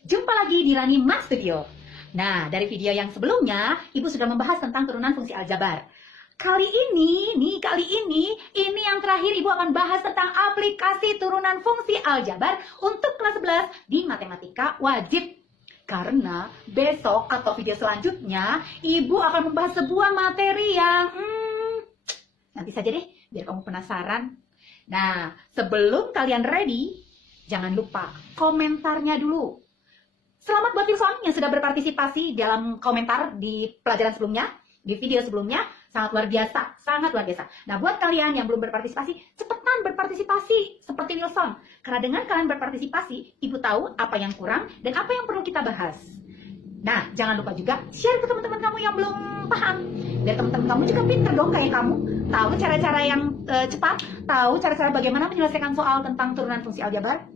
Jumpa lagi di Rani Math Studio. Nah, dari video yang sebelumnya, Ibu sudah membahas tentang turunan fungsi aljabar. Kali ini yang terakhir Ibu akan bahas tentang aplikasi turunan fungsi aljabar untuk kelas 11 di matematika wajib. Karena besok atau video selanjutnya, Ibu akan membahas sebuah materi yang nanti saja deh, biar kamu penasaran. Nah, sebelum kalian ready, jangan lupa komentarnya dulu. Selamat buat Wilson yang sudah berpartisipasi dalam komentar di pelajaran sebelumnya, di video sebelumnya. Sangat luar biasa, sangat luar biasa. Nah, buat kalian yang belum berpartisipasi, cepetan berpartisipasi seperti Wilson. Karena dengan kalian berpartisipasi, Ibu tahu apa yang kurang dan apa yang perlu kita bahas. Nah, jangan lupa juga share ke teman-teman kamu yang belum paham. Biar teman-teman kamu juga pinter dong kayak kamu. Tahu cara-cara yang cepat, tahu cara-cara bagaimana menyelesaikan soal tentang turunan fungsi aljabar.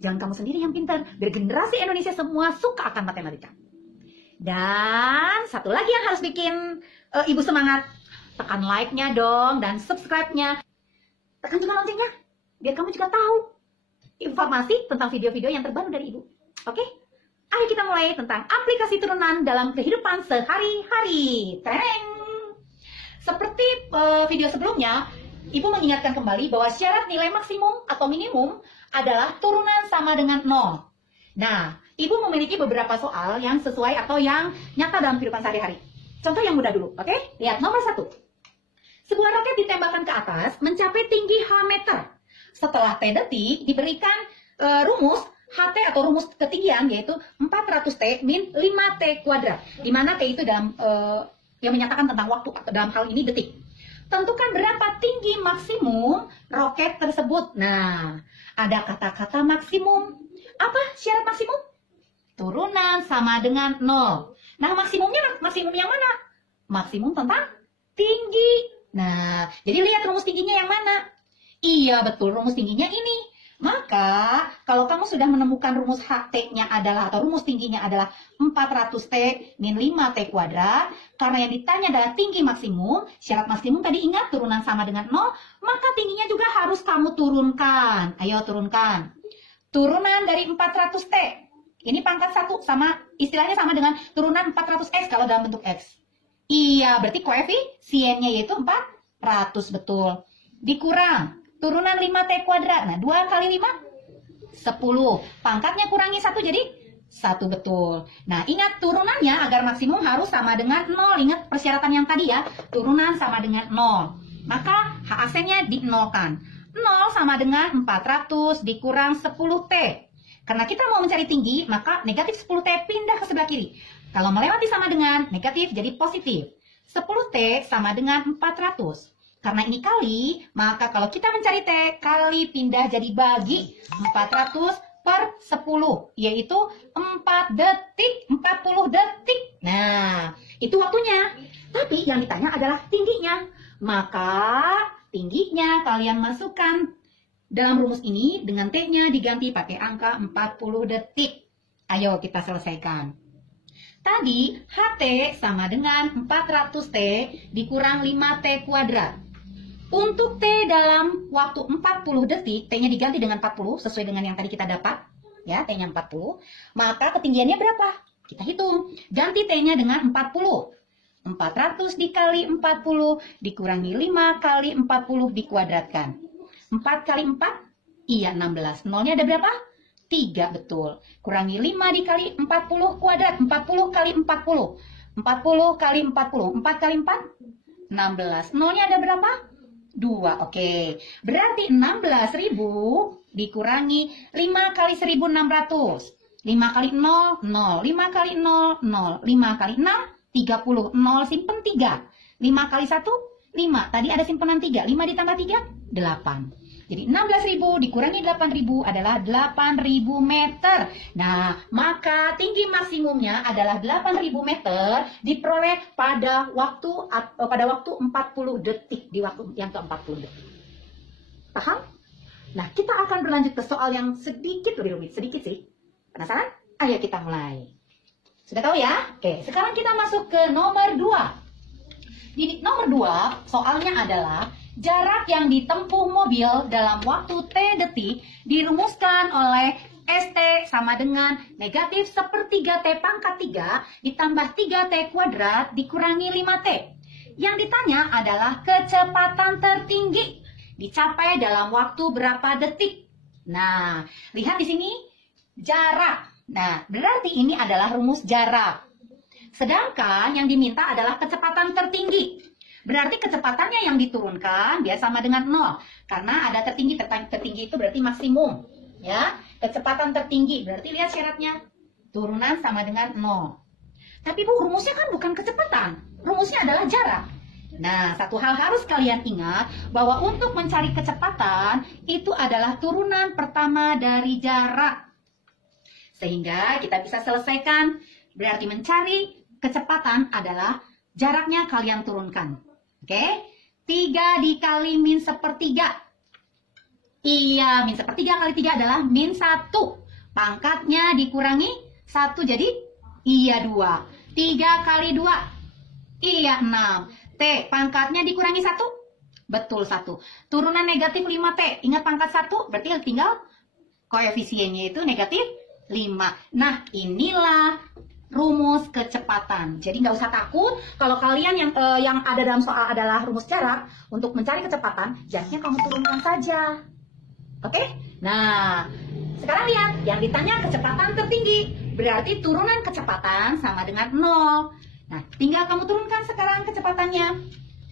Jangan kamu sendiri yang pintar, biar generasi Indonesia semua suka akan matematika. Dan satu lagi yang harus bikin Ibu semangat, tekan like-nya dong dan subscribe-nya. Tekan juga loncengnya, biar kamu juga tahu informasi tentang video-video yang terbaru dari Ibu. Oke? Ayo kita mulai tentang aplikasi turunan dalam kehidupan sehari-hari. Tereng! Seperti video sebelumnya, Ibu mengingatkan kembali bahwa syarat nilai maksimum atau minimum adalah turunan sama dengan 0. Nah, Ibu memiliki beberapa soal yang sesuai atau yang nyata dalam kehidupan sehari-hari. Contoh yang mudah dulu, oke? Lihat nomor 1. Sebuah roket ditembakkan ke atas mencapai tinggi H meter. Setelah T detik diberikan rumus HT atau rumus ketinggian yaitu 400T min 5T kuadrat. Di mana T itu dalam yang menyatakan tentang waktu atau dalam hal ini detik. Tentukan berapa tinggi maksimum roket tersebut. Nah, ada kata-kata maksimum. Apa syarat maksimum? Turunan sama dengan 0. Nah, maksimum yang mana? Maksimum tentang tinggi. Nah, jadi lihat rumus tingginya yang mana? Iya, betul, rumus tingginya ini. Maka, kalau kamu sudah menemukan rumus HT-nya adalah, atau rumus tingginya adalah 400T min 5T kuadrat, karena yang ditanya adalah tinggi maksimum, syarat maksimum tadi ingat turunan sama dengan 0, maka tingginya juga harus kamu turunkan. Ayo turunkan. Turunan dari 400T. Ini pangkat 1 sama, istilahnya sama dengan turunan 400X kalau dalam bentuk X. Iya, berarti koefisiennya yaitu 400, betul. Dikurang. Turunan 5T kuadrat. Nah, 2 kali 5? 10. Pangkatnya kurangi 1 jadi 1, betul. Nah, ingat turunannya agar maksimum harus sama dengan 0. Ingat persyaratan yang tadi ya. Turunan sama dengan 0. Maka HAC-nya di-nolkan. 0 sama dengan 400 dikurang 10T. Karena kita mau mencari tinggi, maka negatif 10T pindah ke sebelah kiri. Kalau melewati sama dengan negatif jadi positif. 10T sama dengan 400. Karena ini kali, maka kalau kita mencari T, kali pindah jadi bagi 400 per 10. Yaitu 4 detik, 40 detik. Nah, itu waktunya. Tapi yang ditanya adalah tingginya. Maka tingginya kalian masukkan dalam rumus ini dengan T-nya diganti pakai angka 40 detik. Ayo kita selesaikan. Tadi HT sama dengan 400T dikurang 5T kuadrat. Untuk T dalam waktu 40 detik, T-nya diganti dengan 40 sesuai dengan yang tadi kita dapat. Ya, T-nya 40. Maka ketinggiannya berapa? Kita hitung. Ganti T-nya dengan 40. 400 dikali 40 dikurangi 5 kali 40 dikuadratkan. 4 kali 4? Iya, 16. Nolnya ada berapa? 3, betul. Kurangi 5 dikali 40 kuadrat. 40 kali 40. 40 kali 40. 4 kali 4? 16. Nolnya ada berapa? 2, oke. Berarti 16.000 dikurangi 5 kali 1.600. 5 kali 0, 0. 5 kali 0, 0. 5 kali 6, 30. 0 simpen 3. 5 kali 1, 5. Tadi ada simpanan 3. 5 ditambah 3, 8. Jadi 16.000 dikurangi 8.000 adalah 8.000 meter. Nah, maka tinggi maksimumnya adalah 8.000 meter diperoleh pada waktu 40 detik, di waktu yang ke-40 detik. Paham? Nah, kita akan berlanjut ke soal yang sedikit lebih rumit, sedikit sih. Penasaran? Ayo kita mulai. Sudah tahu ya? Oke, sekarang kita masuk ke nomor 2. Di nomor 2, soalnya adalah jarak yang ditempuh mobil dalam waktu T detik dirumuskan oleh ST sama dengan negatif sepertiga T pangkat 3 ditambah 3T kuadrat dikurangi 5T. Yang ditanya adalah kecepatan tertinggi dicapai dalam waktu berapa detik. Nah, lihat di sini jarak. Nah, berarti ini adalah rumus jarak. Sedangkan yang diminta adalah kecepatan tertinggi. Berarti kecepatannya yang diturunkan dia sama dengan 0. Karena ada tertinggi, tertinggi itu berarti maksimum. Ya, kecepatan tertinggi, berarti lihat syaratnya. Turunan sama dengan 0. Tapi Bu, rumusnya kan bukan kecepatan. Rumusnya adalah jarak. Nah, satu hal harus kalian ingat bahwa untuk mencari kecepatan itu adalah turunan pertama dari jarak. Sehingga kita bisa selesaikan, berarti mencari kecepatan adalah jaraknya kalian turunkan. Oke? 3 dikali min sepertiga. Iya, min sepertiga kali 3 adalah min 1. Pangkatnya dikurangi 1 jadi iya 2. 3 kali 2. Iya 6. T pangkatnya dikurangi 1. Betul 1. Turunan negatif 5T. Ingat pangkat 1 berarti tinggal koefisiennya itu negatif 5. Nah, inilah rumus kecepatan. Jadi nggak usah takut kalau kalian yang ada dalam soal adalah rumus jarak. Untuk mencari kecepatan, jaraknya kamu turunkan saja. Oke? Nah, sekarang lihat yang ditanya kecepatan tertinggi. Berarti turunan kecepatan sama dengan 0. Nah, tinggal kamu turunkan sekarang kecepatannya.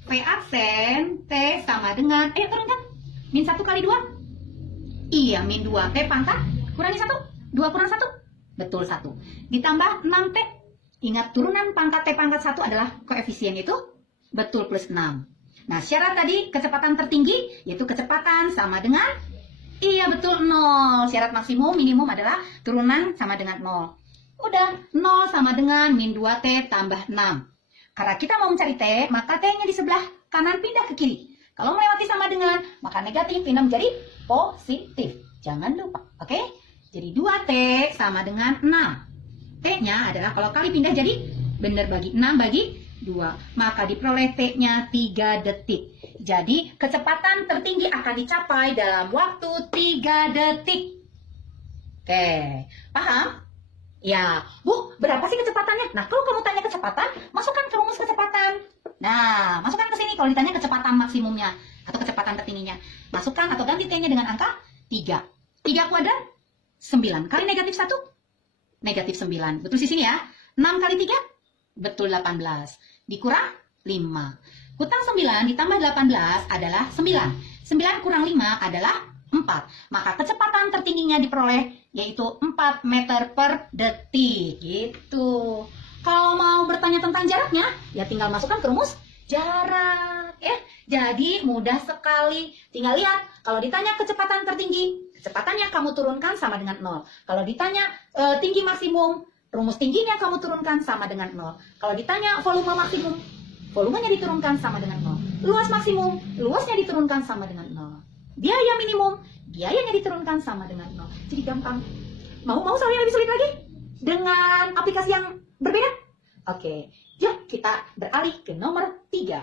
V aksen T sama dengan turunkan min 1 kali 2. Iya, min 2. T pangkat kurangi 1. 2 kurang 1. Betul 1. Ditambah 6T. Ingat turunan pangkat T pangkat 1 adalah koefisien itu. Betul plus 6. Nah, syarat tadi kecepatan tertinggi yaitu kecepatan sama dengan iya betul 0. Syarat maksimum minimum adalah turunan sama dengan 0. Udah, 0 sama dengan min 2T tambah 6. Karena kita mau mencari T, maka T-nya di sebelah kanan pindah ke kiri. Kalau melewati sama dengan, maka negatif pindah menjadi positif. Jangan lupa, oke? Jadi 2T sama dengan 6. T-nya adalah kalau kali pindah jadi benar bagi 6 bagi 2. Maka diperoleh T-nya 3 detik. Jadi kecepatan tertinggi akan dicapai dalam waktu 3 detik. Oke, paham? Ya, Bu, berapa sih kecepatannya? Nah, kalau kamu tanya kecepatan, masukkan ke rumus kecepatan. Nah, masukkan ke sini kalau ditanya kecepatan maksimumnya atau kecepatan tertingginya. Masukkan atau ganti T-nya dengan angka 3. 3 kuadrat, 9. Kali negatif 1, negatif 9. Betul di sini ya. 6 kali 3, betul 18. Dikurang 5. Kutang 9 ditambah 18 adalah 9. 9 kurang 5 adalah 4. Maka kecepatan tertingginya diperoleh yaitu 4 meter per detik. Gitu. Kalau mau bertanya tentang jaraknya, ya tinggal masukkan ke rumus jarak. Ya. Jadi mudah sekali. Tinggal lihat, kalau ditanya kecepatan tertinggi, kecepatannya kamu turunkan sama dengan 0. Kalau ditanya tinggi maksimum, rumus tingginya kamu turunkan sama dengan 0. Kalau ditanya volume maksimum, volumenya diturunkan sama dengan 0. Luas maksimum, luasnya diturunkan sama dengan 0. Biaya minimum, biayanya diturunkan sama dengan 0. Jadi gampang. Mau soal yang lebih sulit lagi? Dengan aplikasi yang berbeda? Oke, yuk kita beralih ke nomor 3.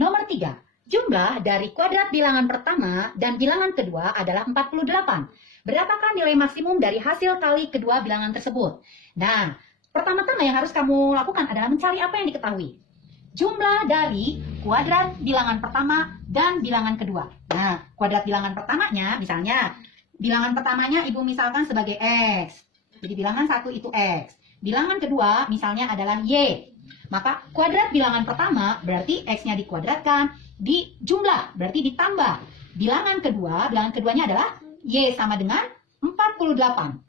Nomor 3. Jumlah dari kuadrat bilangan pertama dan bilangan kedua adalah 48. Berapakah nilai maksimum dari hasil kali kedua bilangan tersebut? Nah, pertama-tama yang harus kamu lakukan adalah mencari apa yang diketahui. Jumlah dari kuadrat bilangan pertama dan bilangan kedua. Nah, kuadrat bilangan pertamanya, misalnya, bilangan pertamanya Ibu misalkan sebagai X. Jadi bilangan 1 itu X. Bilangan kedua misalnya adalah Y. Maka kuadrat bilangan pertama berarti X-nya dikuadratkan, di jumlah berarti ditambah. Bilangan keduanya adalah Y sama dengan 48.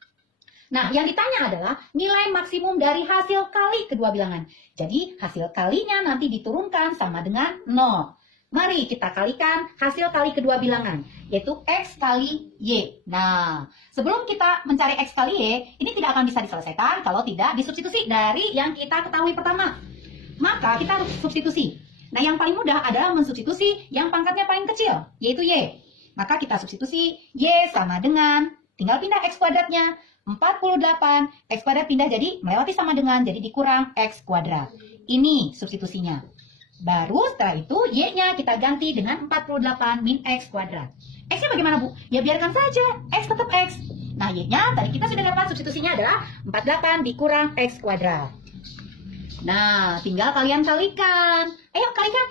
Nah, yang ditanya adalah nilai maksimum dari hasil kali kedua bilangan. Jadi, hasil kalinya nanti diturunkan sama dengan 0. Mari kita kalikan hasil kali kedua bilangan, yaitu X kali Y. Nah, sebelum kita mencari X kali Y, ini tidak akan bisa diselesaikan kalau tidak disubstitusi dari yang kita ketahui pertama. Maka, kita harus substitusi. Nah, yang paling mudah adalah mensubstitusi yang pangkatnya paling kecil, yaitu Y. Maka kita substitusi Y sama dengan, tinggal pindah X kuadratnya, 48, X kuadrat pindah jadi melewati sama dengan, jadi dikurang X kuadrat. Ini substitusinya. Baru setelah itu Y-nya kita ganti dengan 48 min X kuadrat. X-nya bagaimana, Bu? Ya biarkan saja, X tetap X. Nah, Y-nya tadi kita sudah dapat substitusinya adalah 48 dikurang X kuadrat. Nah, tinggal kalian kalikan. Ayo kalikan.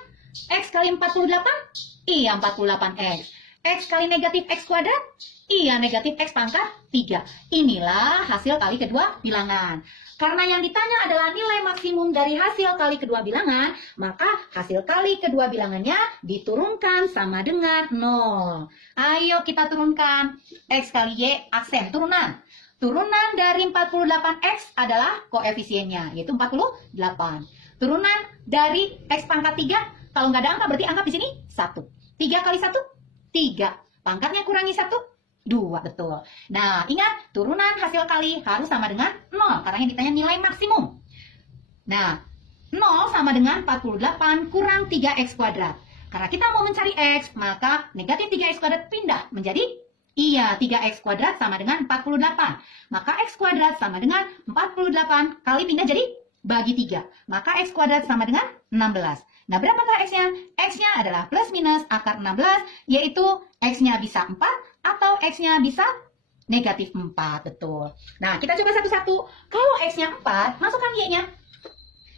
X kali 48? Iya, 48X. X kali negatif X kuadrat? Iya, negatif X pangkat 3. Inilah hasil kali kedua bilangan. Karena yang ditanya adalah nilai maksimum dari hasil kali kedua bilangan, maka hasil kali kedua bilangannya diturunkan sama dengan 0. Ayo kita turunkan. X kali Y aksen turunan. Turunan dari 48X adalah koefisiennya, yaitu 48. Turunan dari X pangkat 3, kalau nggak ada angka berarti angka di sini 1. 3 kali 1, 3. Pangkatnya kurangi 1, 2, betul. Nah, ingat, turunan hasil kali harus sama dengan 0, karena yang ditanya nilai maksimum. Nah, 0 sama dengan 48 kurang 3X kuadrat. Karena kita mau mencari X, maka negatif 3X kuadrat pindah menjadi, iya, 3X kuadrat sama dengan 48. Maka X kuadrat sama dengan 48 kali pindah jadi bagi 3. Maka X kuadrat sama dengan 16. Nah, berapakah X-nya? X-nya adalah plus minus akar 16, yaitu X-nya bisa 4 atau X-nya bisa negatif 4, betul. Nah, kita coba satu-satu. Kalau X-nya 4, masukkan Y-nya.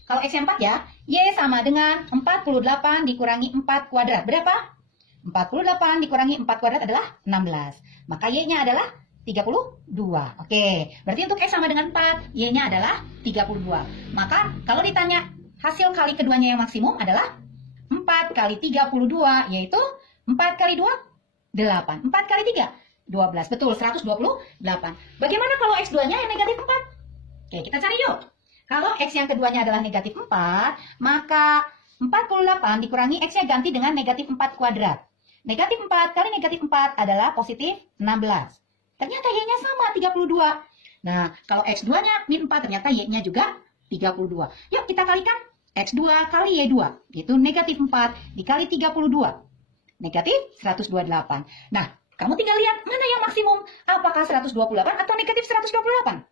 Kalau X-nya 4 ya, Y sama dengan 48 dikurangi 4 kuadrat. Berapa? 48 dikurangi 4 kuadrat adalah 16. Maka Y-nya adalah 32. Oke, berarti untuk X sama dengan 4, Y-nya adalah 32. Maka kalau ditanya hasil kali keduanya yang maksimum adalah 4 kali 32, yaitu 4 kali 2, 8. 4 kali 3, 12. Betul, 128. Bagaimana kalau X2-nya yang negatif 4? Oke, kita cari yuk. Kalau X yang keduanya adalah negatif 4, maka 48 dikurangi X-nya ganti dengan negatif 4 kuadrat. Negatif 4 kali negatif 4 adalah positif 16. Ternyata Y-nya sama, 32. Nah, kalau X2-nya min 4, ternyata Y-nya juga 32. Yuk kita kalikan. X2 kali Y2, itu negatif 4 dikali 32. Negatif 128. Nah, kamu tinggal lihat mana yang maksimum. Apakah 128 atau negatif 128?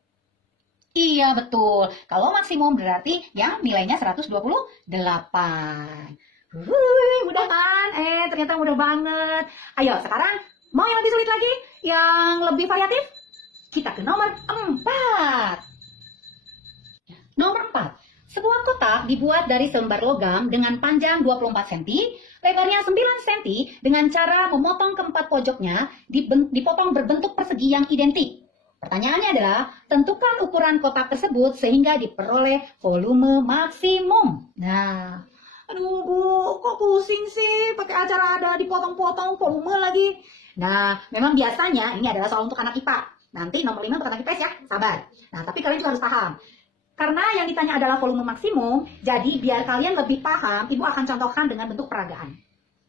Iya, betul. Kalau maksimum berarti yang nilainya 128. Mudah kan? Ternyata mudah banget. Ayo, sekarang mau yang lebih sulit lagi? Yang lebih variatif? Kita ke nomor 4. Nomor 4. Sebuah kotak dibuat dari selembar logam dengan panjang 24 cm, lebarnya 9 cm, dengan cara memotong keempat pojoknya dipotong berbentuk persegi yang identik. Pertanyaannya adalah, tentukan ukuran kotak tersebut sehingga diperoleh volume maksimum. Nah, aduh Bu, kok pusing sih pakai acara ada dipotong-potong volume lagi. Nah, memang biasanya ini adalah soal untuk anak IPA. Nanti nomor 5 untuk anak IPS ya, sabar. Nah, tapi kalian juga harus paham. Karena yang ditanya adalah volume maksimum, jadi biar kalian lebih paham, Ibu akan contohkan dengan bentuk peragaan.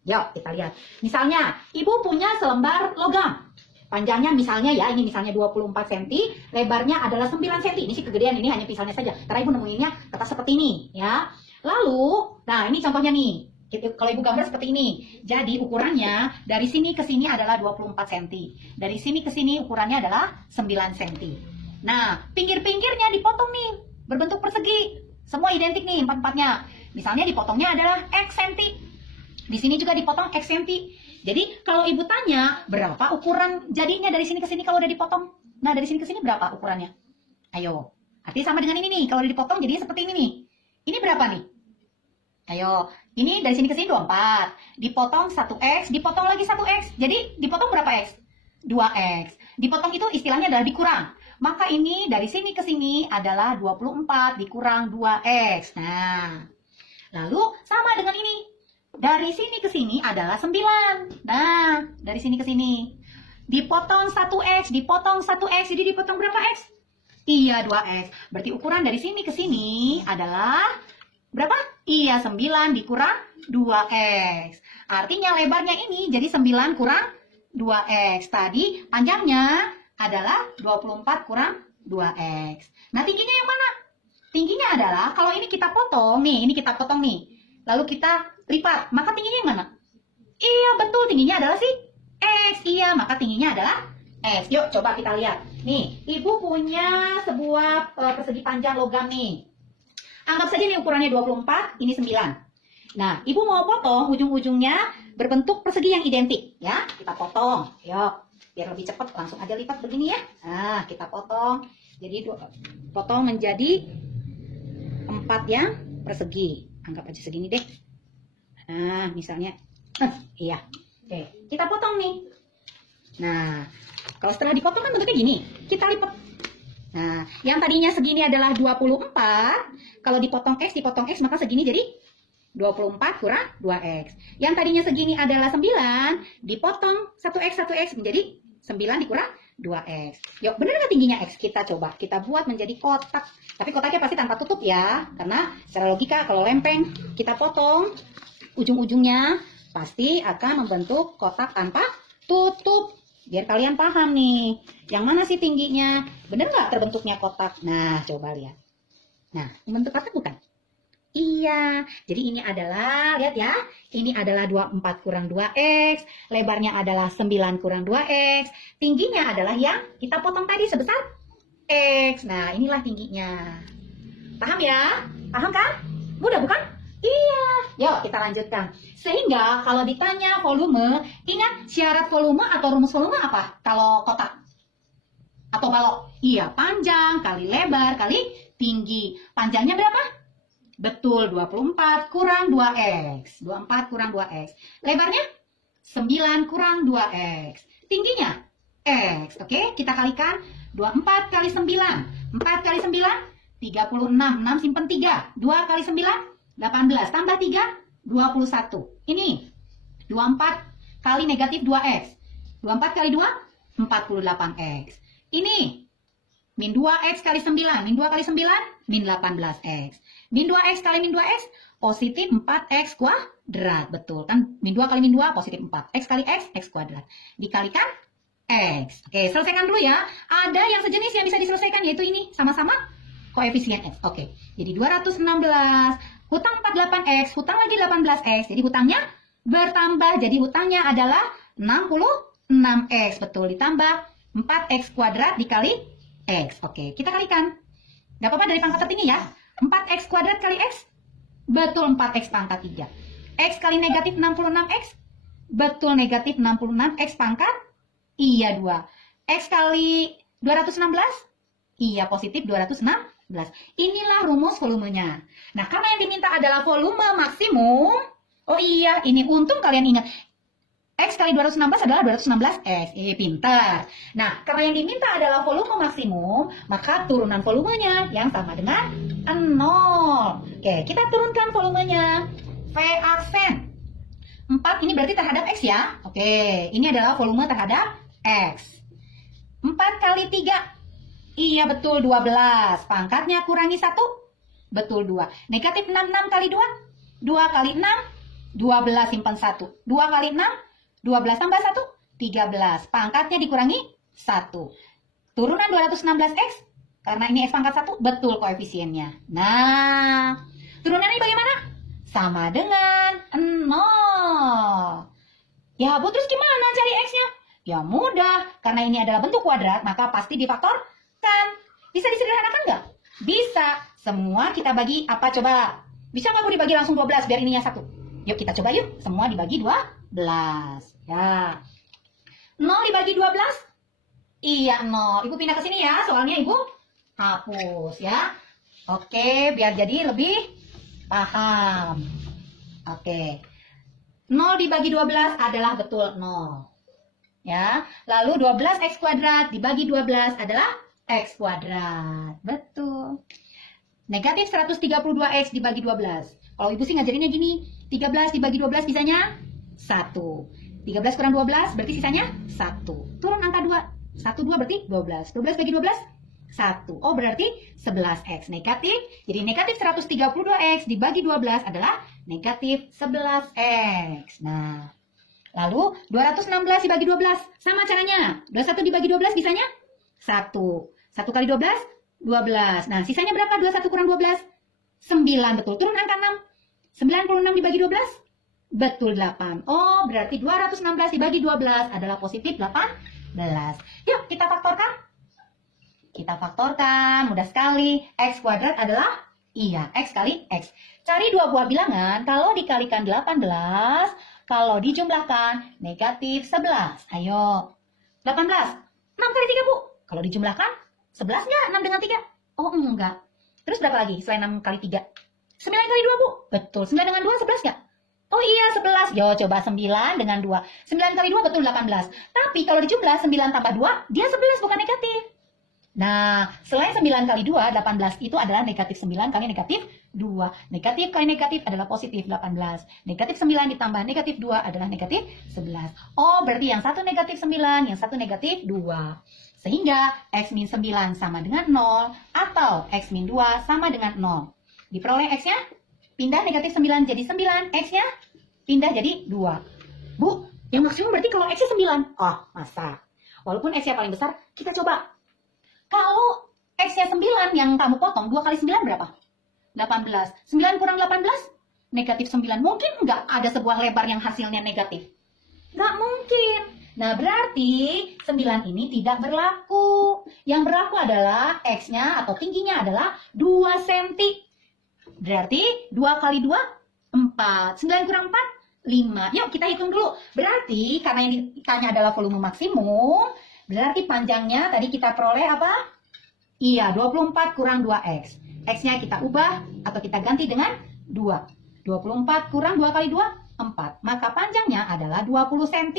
Yuk, kita lihat. Misalnya, Ibu punya selembar logam. Panjangnya misalnya ya, ini misalnya 24 cm, lebarnya adalah 9 cm. Ini sih kegedean, ini hanya misalnya saja. Karena Ibu nemuinnya kertas seperti ini, ya. Lalu, nah ini contohnya nih. Kalau Ibu gambar seperti ini. Jadi ukurannya dari sini ke sini adalah 24 cm. Dari sini ke sini ukurannya adalah 9 cm. Nah, pinggir-pinggirnya dipotong nih. Berbentuk persegi, semua identik nih empat-empatnya. Misalnya dipotongnya adalah X cm. Di sini juga dipotong X cm. Jadi kalau Ibu tanya berapa ukuran jadinya dari sini ke sini kalau udah dipotong. Nah dari sini ke sini berapa ukurannya? Ayo, artinya sama dengan ini nih. Kalau udah dipotong jadi seperti ini nih. Ini berapa nih? Ayo, ini dari sini ke sini 24. Dipotong 1X, dipotong lagi 1X. Jadi dipotong berapa X? 2X. Dipotong itu istilahnya adalah dikurang. Maka ini dari sini ke sini adalah 24 dikurang 2X. Nah, lalu sama dengan ini. Dari sini ke sini adalah 9. Nah, dari sini ke sini. Dipotong 1X, dipotong 1X. Jadi dipotong berapa X? Iya, 2X. Berarti ukuran dari sini ke sini adalah berapa? Iya, 9 dikurang 2X. Artinya lebarnya ini jadi 9 kurang 2X. Tadi panjangnya adalah 24 kurang 2X. Nah, tingginya yang mana? Tingginya adalah, kalau ini kita potong, nih, ini kita potong nih. Lalu kita lipat, maka tingginya yang mana? Iya, betul, tingginya adalah si X. Iya, maka tingginya adalah X. Yuk, coba kita lihat. Nih, Ibu punya sebuah persegi panjang logam nih. Anggap saja nih ukurannya 24, ini 9. Nah, Ibu mau potong ujung-ujungnya berbentuk persegi yang identik. Ya, kita potong. Yuk, biar lebih cepat langsung aja lipat begini ya. Nah, kita potong. Jadi potong menjadi 4 yang persegi. Anggap aja segini deh. Nah, misalnya. Iya. Oke, kita potong nih. Nah, kalau setelah dipotong kan bentuknya gini. Kita lipat. Nah, yang tadinya segini adalah 24. Kalau dipotong X, maka segini jadi 24 kurang 2X. Yang tadinya segini adalah 9. Dipotong 1X menjadi 9 dikurang 2X. Yuk, bener nggak tingginya X? Kita coba. Kita buat menjadi kotak. Tapi kotaknya pasti tanpa tutup ya. Karena secara logika kalau lempeng kita potong, ujung-ujungnya pasti akan membentuk kotak tanpa tutup. Biar kalian paham nih, yang mana sih tingginya? Bener nggak terbentuknya kotak? Nah, coba lihat. Nah, membentuk kotak bukan? Iya, jadi ini adalah, lihat ya, ini adalah 24 kurang 2X, lebarnya adalah 9 kurang 2X, tingginya adalah yang kita potong tadi sebesar X. Nah, inilah tingginya. Paham ya? Paham kan? Mudah bukan? Iya. Yuk, kita lanjutkan. Sehingga kalau ditanya volume, ingat syarat volume atau rumus volume apa? Kalau kotak atau balok? Iya, panjang kali lebar kali tinggi. Panjangnya berapa? Betul, 24 kurang 2X. 24 kurang 2X. Lebarnya 9 kurang 2X. Tingginya X. Oke, kita kalikan 24 kali 9. 4 kali 9, 36. 6 simpen 3. 2 kali 9, 18 tambah 3, 21. Ini 24 kali negatif 2X. 24 kali 2, 48X. Ini min 2X kali 9. Min 2 kali 9, min 18X. Min 2X kali min 2X, positif 4X kuadrat. Betul kan? Min 2 kali min 2, positif 4. X kali X, X kuadrat. Dikalikan X. Oke, selesaikan dulu ya. Ada yang sejenis yang bisa diselesaikan, yaitu ini. Sama-sama koefisien X. Oke, jadi 216. Hutang 48X, hutang lagi 18X. Jadi hutangnya bertambah. Jadi hutangnya adalah 66X. Betul, ditambah 4X kuadrat dikali X. Oke, kita kalikan. Gak apa-apa dari pangkat tertinggi ya. 4X kuadrat kali X. Betul, 4X pangkat 3. X kali negatif 66X. Betul, negatif 66X pangkat. Iya, 2. X kali 216. Iya, positif 216. Inilah rumus volumenya. Nah, karena yang diminta adalah volume maksimum. Oh iya, ini untung kalian ingat. X kali 216 adalah 216X. Pintar. Nah, karena yang diminta adalah volume maksimum, maka turunan volumenya yang sama dengan 0. Oke, kita turunkan volumenya. V aksen 4 ini berarti terhadap X ya. Oke, ini adalah volume terhadap X. 4 kali 3. Iya, betul, 12. Pangkatnya kurangi 1. Betul, 2. Negatif 66 kali 2. 2 kali 6. 12 simpan 1. 2 kali 6. 12 tambah 1. 13. Pangkatnya dikurangi 1. Turunan 216X. Karena ini X pangkat 1. Betul koefisiennya. Nah, turunannya bagaimana? Sama dengan 0. Ya, Bu, terus gimana cari X-nya? Ya, mudah. Karena ini adalah bentuk kuadrat, maka pasti difaktor. Bisa disederhanakan nggak? Bisa. Semua kita bagi apa coba? Bisa nggak Bu dibagi langsung 12 biar ininya 1? Yuk kita coba yuk. Semua dibagi 12. Ya. 0 dibagi 12? Iya 0. Ibu pindah ke sini ya. Soalnya Ibu hapus ya. Oke, biar jadi lebih paham. Oke. 0 dibagi 12 adalah betul 0. Ya. Lalu 12X kuadrat dibagi 12 adalah X kuadrat. Betul. Negatif 132X dibagi 12. Kalau Ibu sih ngajarinnya gini. 13 dibagi 12 sisanya 1. 13 kurang 12 berarti sisanya 1. Turun angka 2. 1, 2 berarti 12. 12 bagi 12? 1. Oh berarti 11X. Negatif. Jadi negatif 132X dibagi 12 adalah negatif 11X. Nah. Lalu 216 dibagi 12. Sama caranya. 21 dibagi 12 sisanya 1. 1 kali 12, 12. Nah, sisanya berapa? 21 kurang 12? 9, betul. Turun angka 6. 96 dibagi 12? Betul, 8. Oh, berarti 216 dibagi 12 adalah positif 18. Yuk, kita faktorkan. Kita faktorkan. Mudah sekali. X kuadrat adalah Iya, X kali X. Cari dua buah bilangan, kalau dikalikan 18, kalau dijumlahkan negatif 11. Ayo, 18. 6 kali 3, Bu. Kalau dijumlahkan, 11 nggak 6 dengan 3? Oh, enggak. Terus berapa lagi selain 6 kali 3? 9 kali 2, Bu. Betul, 9 dengan 2, 11 nggak? Oh iya, 11. Yo, coba 9 dengan 2. 9 kali 2 betul 18. Tapi kalau dijumlah 9 tambah 2, dia 11, bukan negatif. Nah, selain 9 kali 2, 18 itu adalah negatif 9 kali negatif 2. Negatif kali negatif adalah positif 18. Negatif 9 ditambah negatif 2 adalah negatif 11. Oh, berarti yang satu negatif 9, yang satu negatif 2. Sehingga X min 9 sama dengan 0, atau X min 2 sama dengan 0. Diperoleh X-nya, pindah negatif 9 jadi 9, X-nya pindah jadi 2. Bu, yang maksimum berarti kalau X-nya 9. Oh, masa? Walaupun X-nya paling besar, kita coba. Kalau X-nya 9 yang kamu potong, 2 kali 9 berapa? 18. 9 kurang 18? Negatif 9. Mungkin nggak ada sebuah lebar yang hasilnya negatif? Nggak mungkin. Nah, berarti 9 ini tidak berlaku. Yang berlaku adalah X-nya atau tingginya adalah 2 cm. Berarti 2 kali 2, 4. 9 kurang 4, 5. Yuk, kita hitung dulu. Berarti, karena yang ditanya adalah volume maksimum, berarti panjangnya tadi kita peroleh apa? Iya, 24 kurang 2X. X-nya kita ubah atau kita ganti dengan 2. 24 kurang 2 kali 2, 4. Maka panjangnya adalah 20 cm.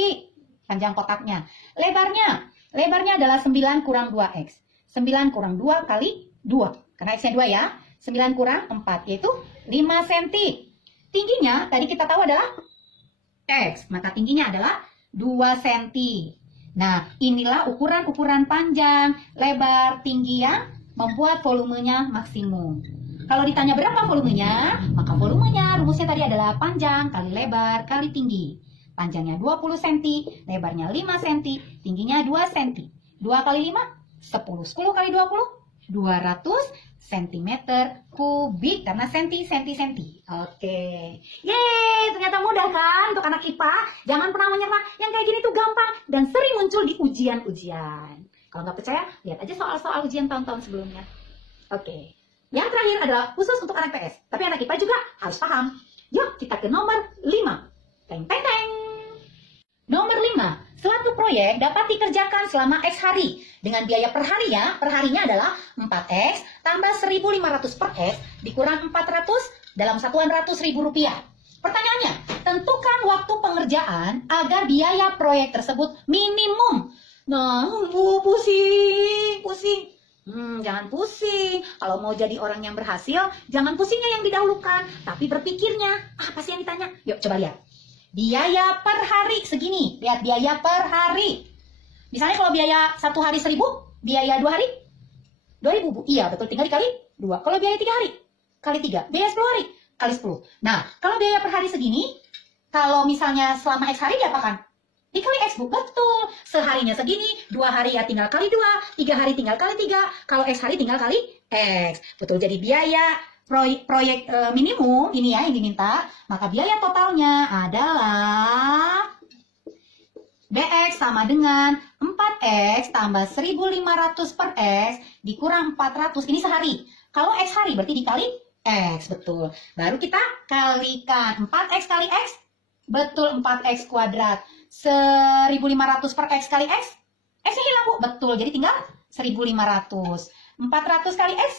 Panjang kotaknya. Lebarnya adalah 9 kurang 2X. 9 kurang 2 kali 2. Karena X-nya 2 ya. 9 kurang 4, yaitu 5 cm. Tingginya tadi kita tahu adalah X. Maka tingginya adalah 2 cm. Nah, inilah ukuran-ukuran panjang, lebar, tinggi yang membuat volumenya maksimum. Kalau ditanya berapa volumenya, maka volumenya rumusnya tadi adalah panjang kali lebar kali tinggi. Panjangnya 20 cm, lebarnya 5 cm, tingginya 2 cm. 2 kali 5, 10. 10 kali 20, 200 cm kubik, karena senti. Oke. Yeay, ternyata mudah kan untuk anak IPA. Jangan pernah menyerah. Yang kayak gini tuh gampang dan sering muncul di ujian-ujian. Kalau nggak percaya, lihat aja soal-soal ujian tahun-tahun sebelumnya. Oke. Yang terakhir adalah khusus untuk anak PS. Tapi anak IPA juga harus paham. Yuk, kita ke nomor 5. Teng, teng, teng. Nomor 5. Suatu proyek dapat dikerjakan selama X hari. Dengan biaya per harinya adalah 4X tambah 1.500 per X dikurang 400 dalam satuan ratus ribu rupiah. Pertanyaannya, tentukan waktu pengerjaan agar biaya proyek tersebut minimum. Nah, pusing. Jangan pusing. Kalau mau jadi orang yang berhasil, jangan pusingnya yang didahulukan, tapi berpikirnya. Apa sih yang ditanya? Yuk, coba lihat. Biaya per hari segini. Lihat biaya per hari. Misalnya kalau biaya 1 hari 1.000, biaya 2 hari 2.000, Bu. Iya, betul, tinggal dikali 2. Kalau biaya 3 hari, kali 3. Biaya 10 hari, kali 10. Nah, kalau biaya per hari segini, kalau misalnya selama X hari diapakan? Dikali X, Bu. Betul. Seharinya segini, 2 hari ya tinggal kali 2, 3 hari tinggal kali 3, kalau X hari tinggal kali X. Betul, jadi biaya proyek minimum, ini ya yang diminta, maka biaya totalnya adalah BX sama dengan 4X tambah 1.500 per X dikurang 400. Ini sehari. Kalau X hari berarti dikali X. Betul. Baru kita kalikan. 4X kali X. Betul, 4X kuadrat. 1.500 per X kali X. X-nya hilang, Bu. Betul. Jadi tinggal 1.500. 400 kali X.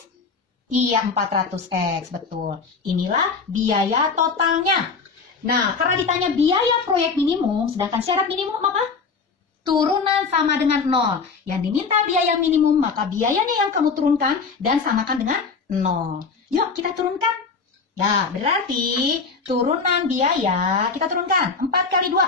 Iya, 400X. Betul. Inilah biaya totalnya. Nah, karena ditanya biaya proyek minimum, sedangkan syarat minimum apa? Turunan sama dengan 0. Yang diminta biaya minimum, maka biayanya yang kamu turunkan dan samakan dengan 0. Yuk, kita turunkan. Ya, berarti turunan biaya, kita turunkan. 4 kali 2.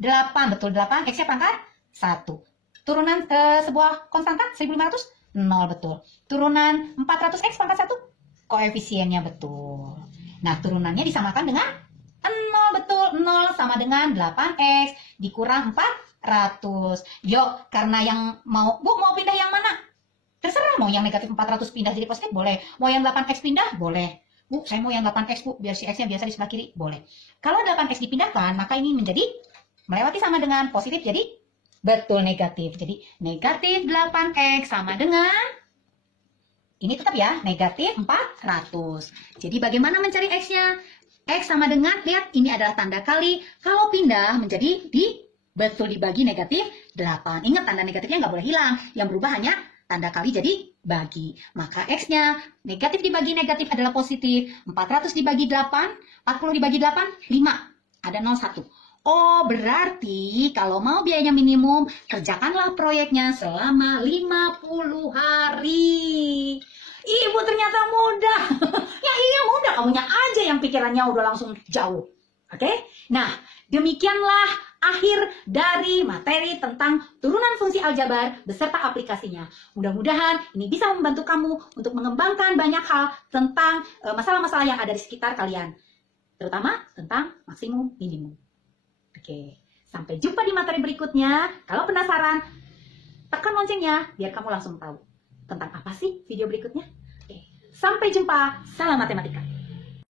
8, betul 8. X-nya pangkat 1. Turunan sebuah konstanta, 1.500. 0, betul. Turunan 400X pangkat 1. Koefisiennya betul. Nah, turunannya disamakan dengan 0, betul. 0 sama dengan 8X dikurang 400. Yuk, karena yang mau, Bu, mau pindah yang mana? Terserah, mau yang negatif 400 pindah jadi positif, boleh. Mau yang 8X pindah, boleh. Bu, saya mau yang 8X, Bu, biar si X-nya biasa di sebelah kiri, boleh. Kalau 8X dipindahkan, maka ini menjadi melewati sama dengan positif, jadi betul negatif. Jadi negatif 8X sama dengan Ini tetap ya, negatif 400. Jadi bagaimana mencari X-nya? X sama dengan, lihat ini adalah tanda kali. Kalau pindah menjadi betul dibagi negatif 8. Ingat tanda negatifnya nggak boleh hilang. Yang berubah hanya tanda kali jadi bagi. Maka X-nya negatif dibagi negatif adalah positif. 400 dibagi 8, 40 dibagi 8, 5. Ada 01. Oh, berarti kalau mau biayanya minimum, kerjakanlah proyeknya selama 50 hari. Ibu ternyata mudah. Ya iya mudah, kamunya aja yang pikirannya udah langsung jauh. Oke? Nah, demikianlah akhir dari materi tentang turunan fungsi aljabar beserta aplikasinya. Mudah-mudahan ini bisa membantu kamu untuk mengembangkan banyak hal tentang masalah-masalah yang ada di sekitar kalian. Terutama tentang maksimum minimum. Oke, sampai jumpa di materi berikutnya. Kalau penasaran, tekan loncengnya biar kamu langsung tahu tentang apa sih video berikutnya. Oke, sampai jumpa. Salam matematika.